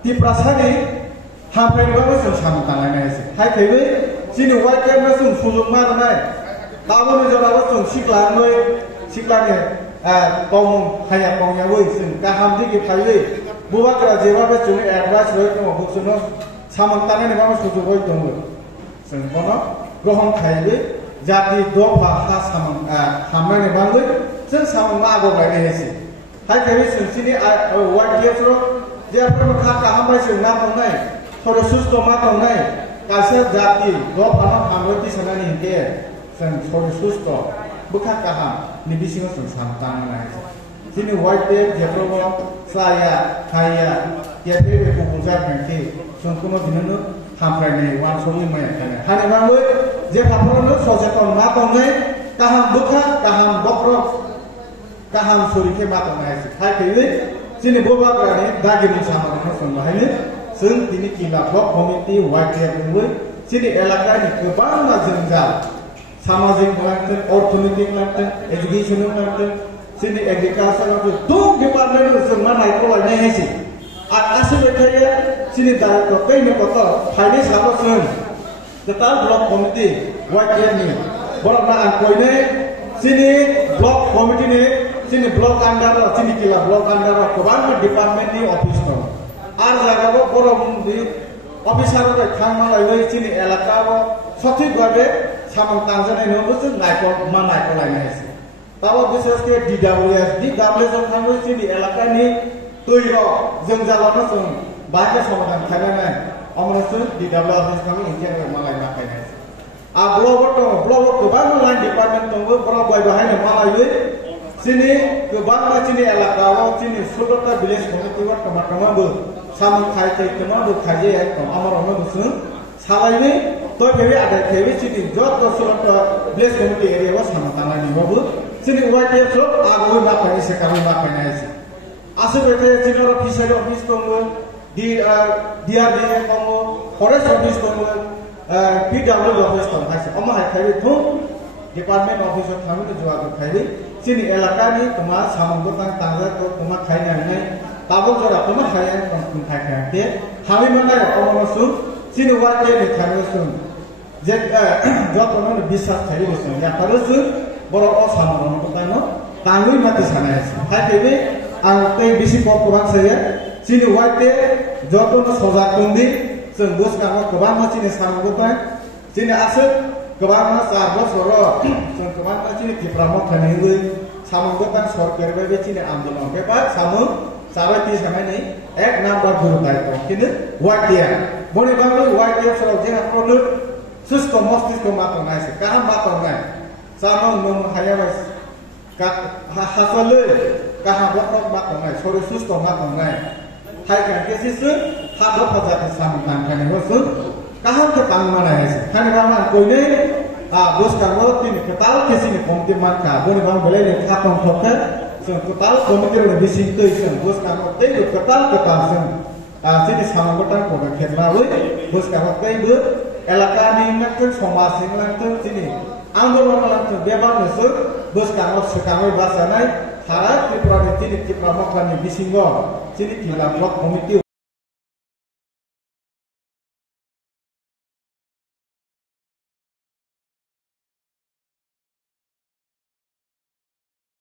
Tiprasani hampir bawa sun sama tangan nasi. Hai kewe sini white cap na sun sulung mana nai. Tahu ni jalan sun siklan ni pong hanya pongnya wei sun kaham di kita wei. Buat kerja apa sun advice wei tu mahu sun sama tangan ni bawa susu wei tu wei. Sun kono rohong kai wei jadi dua bahasa sama hamil ni bawa wei sun sama lagu lagi nasi. Hai kewe sun sini white cap tu dia pernah kata hamil sun nak pun nai. Kalau susu matang nai, kasih jadi dua panas hamil di sana ni dia, sen kalau susu bukan kaham, ni bising sen samtang nai. Sini white dia perlu saya kaya, dia perlu kumpulkan nanti, sen kuma dinanu hamil ni wan soli macam ni. Hari malu dia hamil ni soseton matang nai, kaham bukan kaham bokrok, kaham suri ke matang nai. Hai kiri sini buat kerana daging sama dengan sen bahaya.ซึ่งที่นี่กีฬาพวกคอมมิตี้วัยเทียมด้วยที่นี่เอลักานี่คือบางมาจึงจะสมาชิกลังตึงออร์ทนิติลังตึงเอเจคิชันลังตึงที่นี่เอเดคาสลังตึงทุกดีพาร์ตเมนต์ซึ่งมันไหนก็ว่าไม่ให้สิอาศัยเทียที่นี่ได้ก็เป็นไม่พอภายในสามซึ่งจะตั้งบล็อกคอมมิตี้วัยเทียมนี่บล็อกมาอันคุยเนี่ยที่นี่บล็อกคอมมิตี้เนี่ยที่นี่บล็อกอันดาร์ที่นี่กีฬาบล็อกอันดาร์ก็บางมาดีพาร์ตเมนต์นี่ออฟฟิศต้องআর জায়গাও বড় অফিসাররা থামালাই হই চিনি এলাকাও সঠিকভাবে সামান তানজানাই নবুজ নাইকল মা নাইকলাই নাইছে তাও বিশেষ করে ডিডব্লিউএস থামই চিনি এলাকানি তৈর जों জালানো जों বাইরে সমাধান খাবে না আমরা তো ডিডব্লিউএস থামই ইন্ডিয়া মালাই নাখাই নাইছে আর ব্লগ গোবাং লাইন ডিপার্টমেন্ট দङ বড় বয় বাহাইনে মালাই হই চিনি গোবাং চিনি এলাকাও চিনি 16টা ভিলেজ কমিটির কমাবো সামন খাইতে তোমাদের খাইয়ে একদম আমার অন্য কিছু সালাইনি তো ভেবে আদায় খেয়ে চিনি যত সলটা ব্লেস কমিটি এরিয়া সামন তানানি বাবু চিনি ওয়াইটি সব আগু না পাইনি সে কারণ না পাইনি আছে আসে বেটে চিনি ওর ফিশারি অফিস দङ ডিআরডি দङ ফরেস্ট অফিস দङ পিডব্লিউ অফিস দङ আছে আমা খাইবে তো ডিপার্টমেন্ট অফিসে থামিতে যোগাযোগ খাইবে চিনি এলাকানি তোমার সামন দোকান তাজা তোমার খাইনা নাই তাবল জরা তোমার খাইয়া কোন খাইতে হামি মানে অমনসু চিনি ওয়াতে নি খাইসু যে যত নন বিশ্বাস খাইবসু ইয়া পারসু বড় অসামান্য কথানো তাঙ্গুই মাতে সানাইছে খাইতে আং তে বেশি পকবান সাইয়া চিনি ওয়াতে যত ন সজা কোনদি जों बोसकाव गोबां मानसिनि सानगोबाय चिनि आसो गोबां मास 4 बছर जों गोबां मानसिनि टिप्राम थानायबो सामगोबां सरकारबो बेचिनि आन्दोलन बेबा सामु साबायति सानायनि एक नाम्बार गुरुताय दं किनु वाटिया बनि बांगो वाटिया सराव जे हाखरनो सुस्थ मस्तिष्क मातनायसे गाहाम मातनाय सामं नं हायाबाय का हासले गाहाम बखरक मातनाय सरि सुस्थ मातनाय हायखान केसिसो हादर फाजाति सामनान खानेबो गाहाम के पांगमानायसे खानेबामा कोइने बोसकाव तिनि कताल केसिनि कमति मानका बनि बांगो बेलायनि खातम थके जों कताल कमिटिनि बिसिं दैसों बोसकाव दैबो कताल जों चिनि सामगोटां को खेदलावै बोसकाव दैबो एलाकानि नाथों समाजनि नाथों चिनि आन्दोलन नाथों बेबानोसो बोसकाव सकावै बासानाय सारा त्रिपुरानि चिनि त्रिपुरा मखलानि बिसिंग चिनि किला ब्लक कमिटि